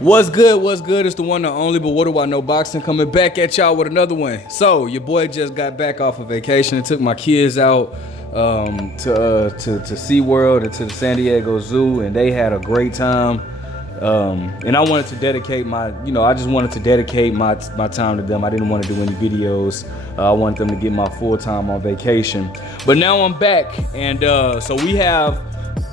What's good? What's good? It's the one and only, but what do I know? Boxing coming back at y'all with another one. So your boy just got back off of vacation and took my kids out to SeaWorld and to the San Diego Zoo, and they had a great time. And I wanted to dedicate my time to them. I didn't want to do any videos. I wanted them to get my full time on vacation. But now I'm back, and so we have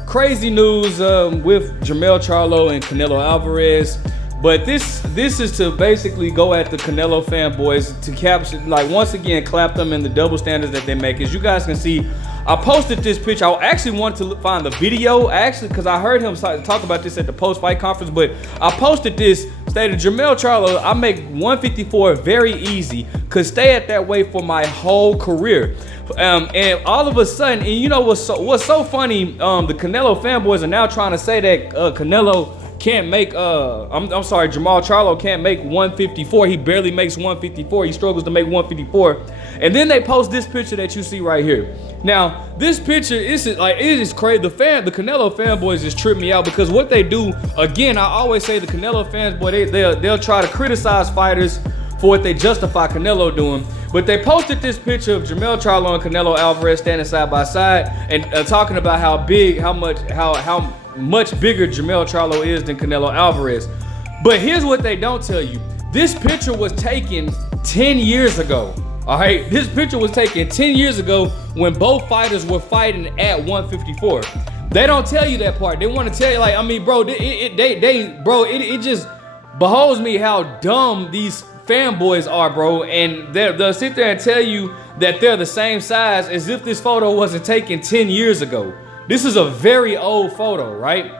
crazy news with Jermell Charlo and Canelo Alvarez. But this is to basically go at the Canelo fanboys, to capture, like, once again, clap them in the double standards that they make. As you guys can see, I posted this picture. I actually wanted to find the video, because I heard him talk about this at the post-fight conference, but I posted this, stated, Jermell Charlo, I make 154 very easy, could stay at that weight for my whole career. And all of a sudden, and you know what's so funny, the Canelo fanboys are now trying to say that Canelo can't make, Jermell Charlo can't make 154. He barely makes 154. He struggles to make 154. And then they post this picture that you see right here. Now, this picture it is crazy. The Canelo fanboys just trip me out, because what they do, again, I always say the Canelo fans, boy, they'll try to criticize fighters for what they justify Canelo doing. But they posted this picture of Jermell Charlo and Canelo Alvarez standing side by side, and talking about how much bigger Jermell Charlo is than Canelo Alvarez. But here's what they don't tell you. This picture was taken 10 years ago. All right, this picture was taken 10 years ago when both fighters were fighting at 154. They don't tell you that part. They want to tell you, like, I mean, bro, it just beholds me how dumb these fanboys are, bro. And they'll sit there and tell you that they're the same size as if this photo wasn't taken 10 years ago. This is a very old photo, right?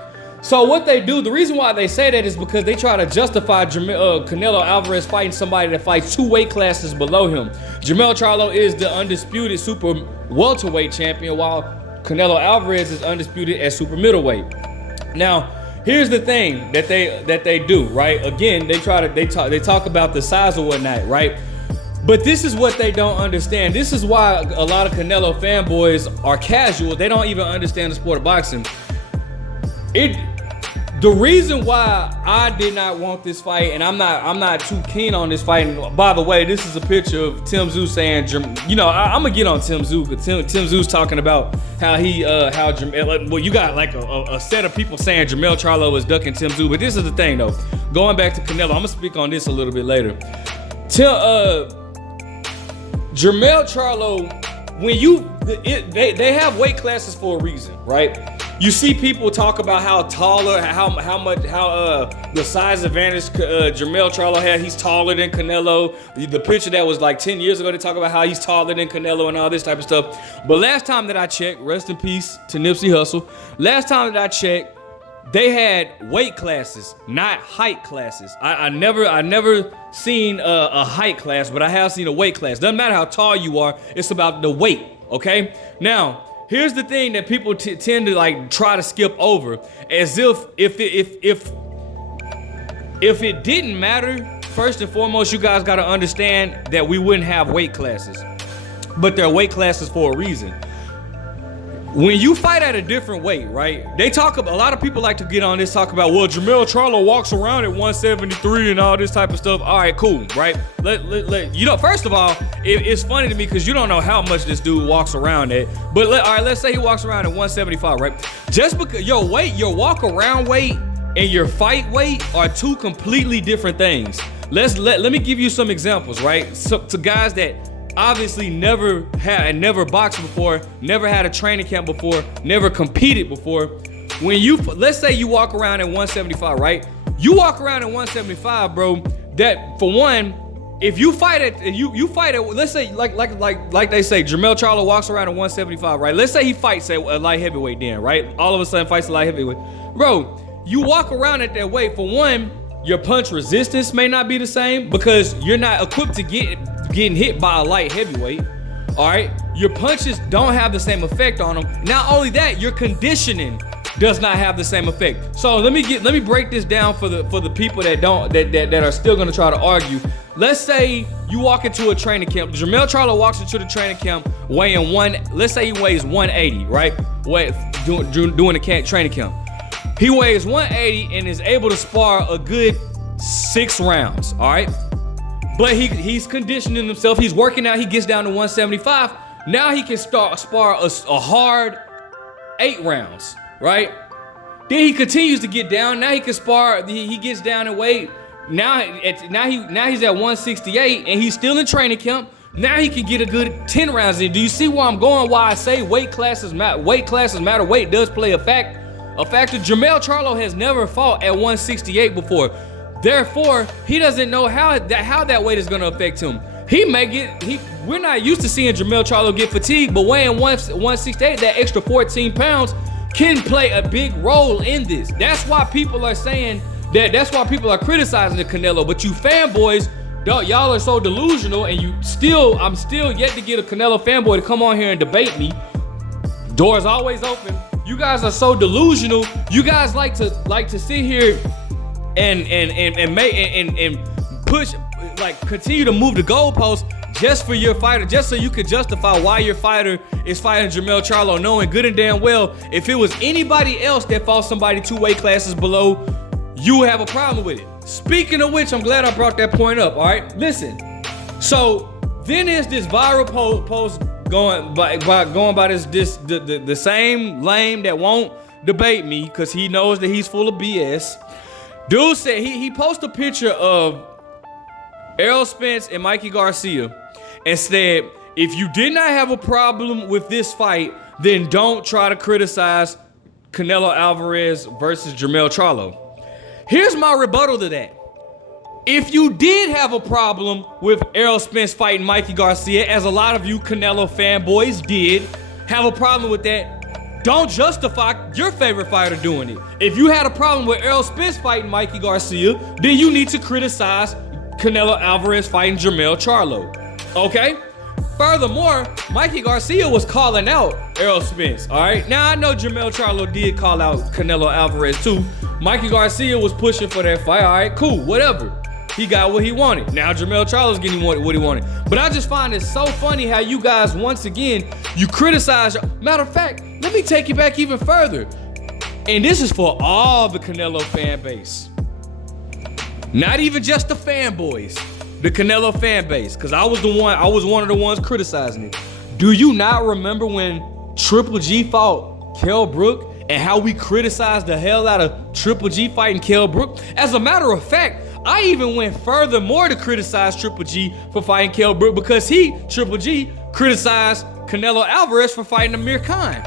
So what they do, the reason why they say that is because they try to justify Canelo Alvarez fighting somebody that fights 2 weight classes below him. Jermell Charlo is the undisputed super welterweight champion, while Canelo Alvarez is undisputed at super middleweight. Now, here's the thing that they do, right? Again, they talk about the size or whatnot, right? But this is what they don't understand. This is why a lot of Canelo fanboys are casual. They don't even understand the sport of boxing. The reason why I did not want this fight, and I'm not too keen on this fight. And by the way, this is a picture of Tim Tszyu saying, you know, I'm gonna get on Tim Tszyu, because Tim Tszyu's talking about how well, you got like a set of people saying Jermell Charlo is ducking Tim Tszyu. But this is the thing, though. Going back to Canelo, I'm gonna speak on this a little bit later. Jermell Charlo, they have weight classes for a reason, right? You see people talk about how taller, how the size advantage Jermell Charlo had. He's taller than Canelo. The picture that was like 10 years ago, they talk about how he's taller than Canelo and all this type of stuff. But last time that I checked, rest in peace to Nipsey Hussle. Last time that I checked, they had weight classes, not height classes. I never seen a height class, but I have seen a weight class. Doesn't matter how tall you are, it's about the weight, okay? Now, here's the thing that people tend to like try to skip over, as if it didn't matter. First and foremost, you guys got to understand that we wouldn't have weight classes, but they're weight classes for a reason. When you fight at a different weight, right? A lot of people like to get on this, talk about, well, Jermell Charlo walks around at 173 and all this type of stuff. All right, cool, right? You know, first of all, it's funny to me because you don't know how much this dude walks around at. But all right, let's say he walks around at 175, right? Just because your weight, your walk around weight and your fight weight are 2 completely different things. Let me give you some examples, right? So, to guys that obviously never boxed before, never had a training camp before, never competed before. Let's say you walk around at 175, right? You walk around at 175, bro. That, for one, if you fight at let's say like they say, Jermell Charlo walks around at 175, right? Let's say he fights at a light heavyweight, then, right? All of a sudden fights a light heavyweight, bro. You walk around at that weight, for one, your punch resistance may not be the same because you're not equipped to getting hit by a light heavyweight. All right, your punches don't have the same effect on them. Not only that, your conditioning does not have the same effect. So let me break this down for the people that are still gonna try to argue. Let's say you walk into a training camp. Jermell Charlo walks into the training camp weighing let's say he weighs 180, right? Doing the training camp. He weighs 180 and is able to spar a good 6 rounds, all right? But he's conditioning himself. He's working out. He gets down to 175. Now he can spar a hard 8 rounds, right? Then he continues to get down. Now he can spar. He gets down in weight. Now he's at 168 and he's still in training camp. Now he can get a good 10 rounds in. Do you see where I'm going? Why I say weight classes matter? Weight classes matter. Weight does play a factor. Jermell Charlo has never fought at 168 before. Therefore, he doesn't know how that weight is gonna affect him. We're not used to seeing Jermell Charlo get fatigued, but weighing 168, that extra 14 pounds can play a big role in this. That's why people are saying that's why people are criticizing the Canelo. But you fanboys, y'all are so delusional, and I'm still yet to get a Canelo fanboy to come on here and debate me. Doors always open. You guys are so delusional. You guys like to sit here and push, like, continue to move the goalposts just for your fighter, just so you could justify why your fighter is fighting Jermell Charlo, knowing good and damn well if it was anybody else that fought somebody 2 weight classes below, you would have a problem with it. Speaking of which, I'm glad I brought that point up. All right, listen. So then there's this viral post going by the same lame that won't debate me because he knows that he's full of BS. Dude said he posted a picture of Errol Spence and Mikey Garcia and said, if you did not have a problem with this fight, then don't try to criticize Canelo Alvarez versus Jermell Charlo. Here's my rebuttal to that. If you did have a problem with Errol Spence fighting Mikey Garcia, as a lot of you Canelo fanboys did have a problem with that, don't justify your favorite fighter doing it. If you had a problem with Errol Spence fighting Mikey Garcia, then you need to criticize Canelo Alvarez fighting Jermell Charlo, okay? Furthermore, Mikey Garcia was calling out Errol Spence, all right? Now, I know Jermell Charlo did call out Canelo Alvarez too. Mikey Garcia was pushing for that fight, all right? Cool, whatever. He got what he wanted. Now Jermell Charlo's getting what he wanted. But I just find it so funny how you guys, once again, you criticize. Matter of fact, let me take you back even further. And this is for all the Canelo fan base. Not even just the fanboys, the Canelo fan base. Because I was one of the ones criticizing it. Do you not remember when Triple G fought Kell Brook and how we criticized the hell out of Triple G fighting Kell Brook? As a matter of fact, I even went furthermore to criticize Triple G for fighting Kell Brook because Triple G, criticized Canelo Alvarez for fighting Amir Khan.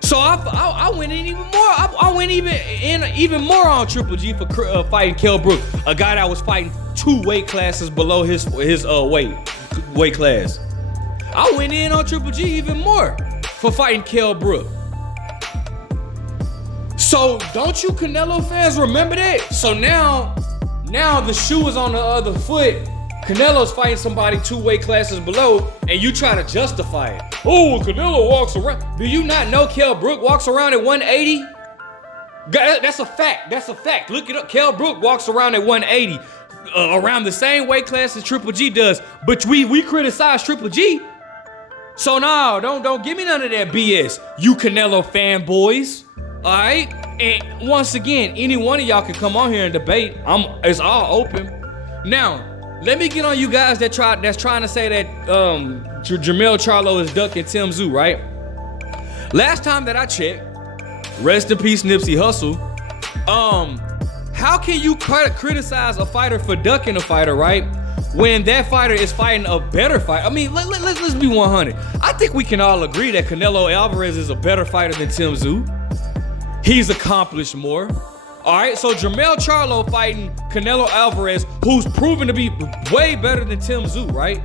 So I went in even more. I went even more on Triple G for fighting Kell Brook, a guy that was fighting 2 weight classes below his weight class. I went in on Triple G even more for fighting Kell Brook. So don't you Canelo fans remember that? So now the shoe is on the other foot. Canelo's fighting somebody 2 weight classes below, and you try to justify it. Oh, Canelo walks around. Do you not know Kell Brook walks around at 180? That's a fact. That's a fact. Look it up. Kell Brook walks around at 180, around the same weight class as Triple G does. But we criticize Triple G. So no, don't give me none of that BS, you Canelo fanboys. All right. And once again, any one of y'all can come on here and debate. It's all open. Now, let me get on you guys that's trying to say that Jermell Charlo is ducking Tim Tszyu, right? Last time that I checked, rest in peace Nipsey Hussle. How can you criticize a fighter for ducking a fighter, right? When that fighter is fighting a better fight. I mean, let's be 100. I think we can all agree that Canelo Alvarez is a better fighter than Tim Tszyu. He's accomplished more. All right, so Jermell Charlo fighting Canelo Alvarez, who's proven to be way better than Tim Tszyu, right?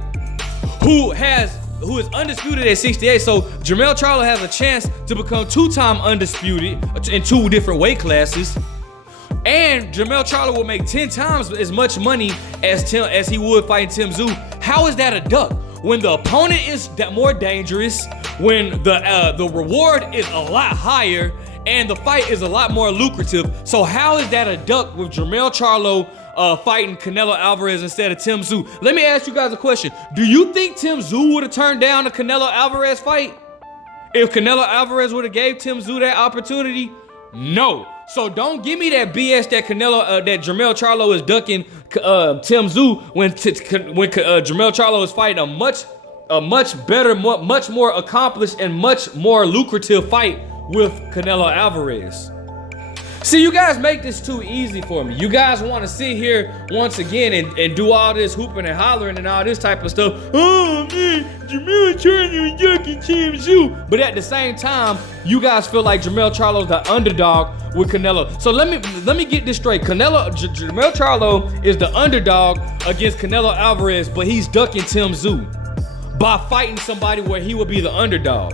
Who is undisputed at 68. So Jermell Charlo has a chance to become 2-time undisputed in 2 different weight classes. And Jermell Charlo will make 10 times as much money as he would fighting Tim Tszyu. How is that a duck? When the opponent is more dangerous, when the reward is a lot higher, and the fight is a lot more lucrative. So how is that a duck with Jermell Charlo fighting Canelo Alvarez instead of Tim Tszyu? Let me ask you guys a question. Do you think Tim Tszyu would have turned down the Canelo Alvarez fight if Canelo Alvarez would have gave Tim Tszyu that opportunity? No. So don't give me that BS that that Jermell Charlo is ducking Tim Tszyu when Jermell Charlo is fighting a much better, much more accomplished, and much more lucrative fight with Canelo Alvarez. See, you guys make this too easy for me. You guys want to sit here once again and do all this hooping and hollering and all this type of stuff. Oh man, Jermell Charlo is ducking Tim Tszyu. But at the same time, you guys feel like Jermell Charlo's the underdog with Canelo. So let me get this straight. Jermell Charlo is the underdog against Canelo Alvarez, but he's ducking Tim Tszyu by fighting somebody where he would be the underdog.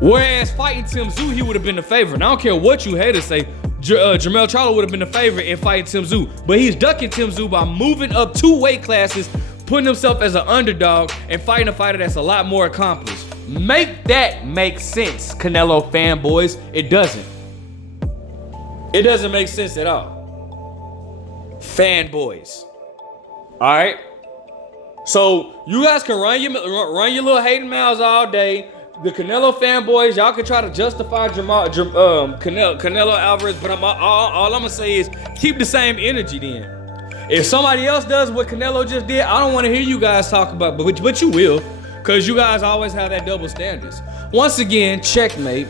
Whereas fighting Tim Tszyu, he would have been the favorite. And I don't care what you haters say, Jermell Charlo would have been the favorite in fighting Tim Tszyu. But he's ducking Tim Tszyu by moving up 2 weight classes, putting himself as an underdog, and fighting a fighter that's a lot more accomplished. Make that make sense, Canelo fanboys. It doesn't. It doesn't make sense at all. Fanboys. All right? So you guys can run your little hating mouths all day. The Canelo fanboys, y'all can try to justify Canelo Alvarez, but all I'm gonna say is keep the same energy then. If somebody else does what Canelo just did, I don't want to hear you guys talk about, but you will, because you guys always have that double standards. Once again, checkmate.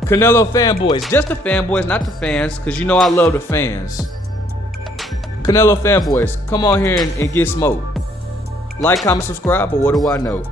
Canelo fanboys, just the fanboys, not the fans, because you know I love the fans. Canelo fanboys, come on here and get smoked. Like, comment, subscribe, but what do I know?